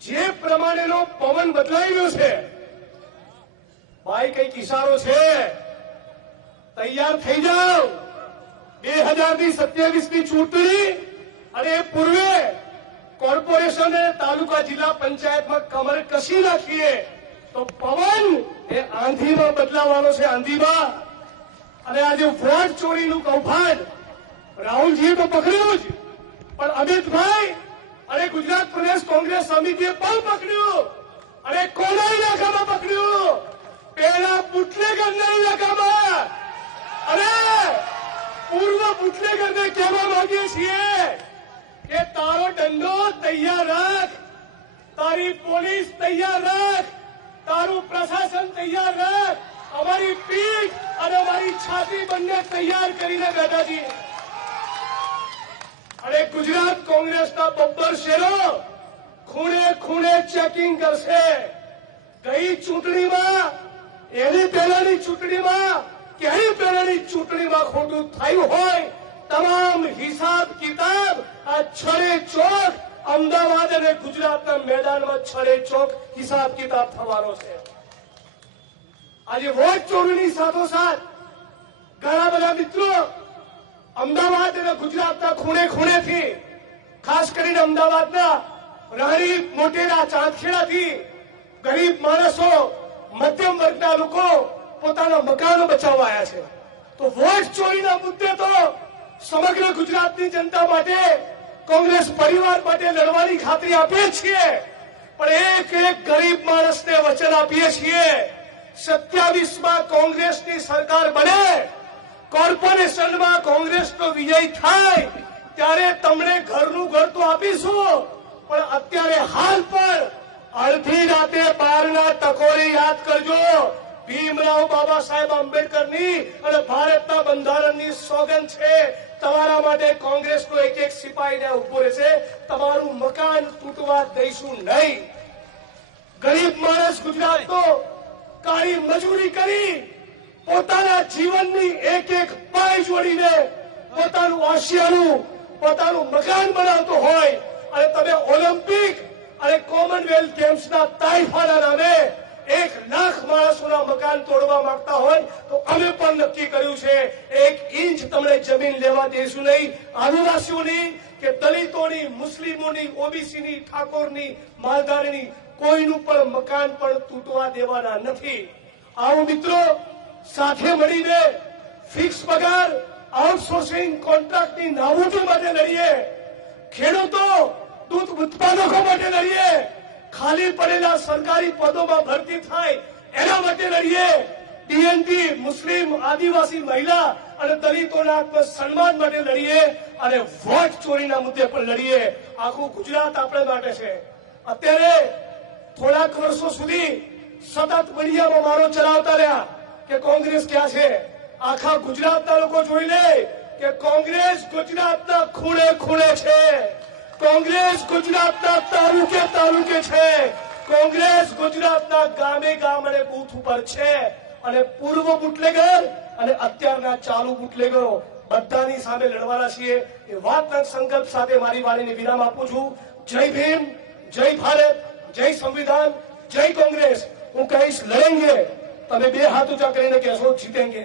જે પ્રમાણેનો પવન બદલાઈ ગયો છે, ભાઈ કંઈક ઇશારો છે. તૈયાર થઈ જાઓ. બે હજારની સત્યાવીસની ચૂંટણી અને પૂર્વે કોર્પોરેશન તાલુકા જિલ્લા પંચાયતમાં કમર કસી નાખીએ તો પવન એ આંધીમાં બદલાવાનો છે, આંધીમાં. અને આજે વોટ ચોરીનું કૌભાંડ રાહુલજીએ તો પકડ્યું જ. પણ અમિતભાઈ અને ગુજરાત પ્રદેશ કોંગ્રેસ સમિતિએ પણ પકડ્યું. અને કોના ઇલાકામાં પકડ્યું. પેલા બુટલેગરના ઇલાકામાં અને પૂર્વ બુટલેગરને કહેવા માંગીએ છીએ કે તારો દંડો તૈયાર રાખ. તારી પોલીસ તૈયાર રાખ. તારું પ્રશાસન તૈયાર રાખ. અમારી પીઠ અને અમારી છાતી બંને તૈયાર કરીને બેઠા છીએ. અને ગુજરાત કોંગ્રેસના બબ્બર શેરો ખૂણે ખૂણે ચેકિંગ કરશે. કઈ ચૂંટણીમાં, એની પહેલાની ચૂંટણીમાં કે પહેલાની ચૂંટણીમાં ખોટું થયું હોય, તમામ હિસાબ કિતાબ આ છડે ચોક, અમદાવાદ અને ગુજરાતના મેદાનમાં છડે ચોક હિસાબ કિતાબ થવાનો છે. આજે વોટ ચોરીની સાથોસાથ ઘણા બધા મિત્રો અમદાવાદ અને ગુજરાતના ખૂણે ખૂણેથી, ખાસ કરીને અમદાવાદના રાણી મોટેરા ચાંદખેડાથી ગરીબ માણસો, મધ્યમ વર્ગના લોકો પોતાના મકાનો બચાવવા આવ્યા છે. તો વોટ ચોરીના મુદ્દે તો સમગ્ર ગુજરાતની જનતા માટે, કોંગ્રેસ પરિવાર માટે લડવાની ખાતરી આપીએ છીએ. પણ એક એક ગરીબ માણસને વચન આપીએ છીએ, સત્યાવીસમાં કોંગ્રેસની સરકાર બને કોર્પોરેશનમાં કોંગ્રેસનો વિજય થાય, ત્યારે તમને ઘરનું ઘર તો આપીશું. પણ અત્યારે હાલ પણ અડધી રાતે બારના ટકોરે યાદ કરજો. ભીમરાવ બાબા સાહેબ આંબેડકરની અને ભારતના બંધારણની સોગંદ છે. તમારા માટે કોંગ્રેસનો એક એક સિપાહી ને ઊભો રહેશે. તમારું મકાન તૂટવા દઈશું નહીં. ગરીબ માણસ ગુજરાતનો કાળી મજૂરી કરી પોતાના જીવનની એક એક પાય જોડીને પોતાનું આશિયાનું, પોતાનું મકાન બનાવતો હોય અને તમે ઓલિમ્પિક અને કોમનવેલ્થ ગેમ્સના તાઇફાના નામે એક લાખ માણસોના મકાન તોડવા માંગતા હોય તો અમે પણ નક્કી કર્યું છે, એક ઇંચ તમને જમીન લેવા દઈશું નહીં. આદિવાસીઓની કે દલિતોની, મુસ્લિમોની, ઓબીસીની, ઠાકોરની, માલધારીની કોઈનું પણ મકાન પણ તૂટવા દેવાના નથી. આવો મિત્રો સાથે મળીને ફિક્સ પગાર આઉટસોર્સિંગ કોન્ટ્રાક્ટની નાબૂદી માટે લડીએ. ખેડૂતો દૂધ ઉત્પાદકો માટે લડીએ. ખાલી પડેલા સરકારી પદોમાં ભરતી થાય એના માટે લડીએ. ડીએનટી મુસ્લિમ, આદિવાસી મહિલા અને દલિતોના સન્માન માટે લડીએ અને વોટ ચોરીના મુદ્દે પણ લડીએ. આખું ગુજરાત આપણે માટે છે. અત્યારે થોડાક વર્ષો સુધી સતત મીડિયામાં મારો ચલાવતા રહ્યા. કે કોંગ્રેસ ક્યાં છે? આખા ગુજરાતના લોકો જોઈ લે કે કોંગ્રેસ ગુજરાતના ખૂણે ખૂણે છે. કોંગ્રેસ ગુજરાતના તાલુકે તાલુકે છે. કોંગ્રેસ ગુજરાતના ગામે ગામ અને બૂથ ઉપર છે. અને પૂર્વ બુટલેગર અને અત્યારના ચાલુ બુટલેગરો બધાની સામે લડવાના છીએ. એ વાતના સંકલ્પ સાથે મારી વાણીને વિરામ આપું છું. જય ભીમ, જય ભારત, જય સંવિધાન, જય કોંગ્રેસ. હું કહીશ, લડેંગે. તમે બે હાથ ઊંચા કરીને કહેશો જીતેંગે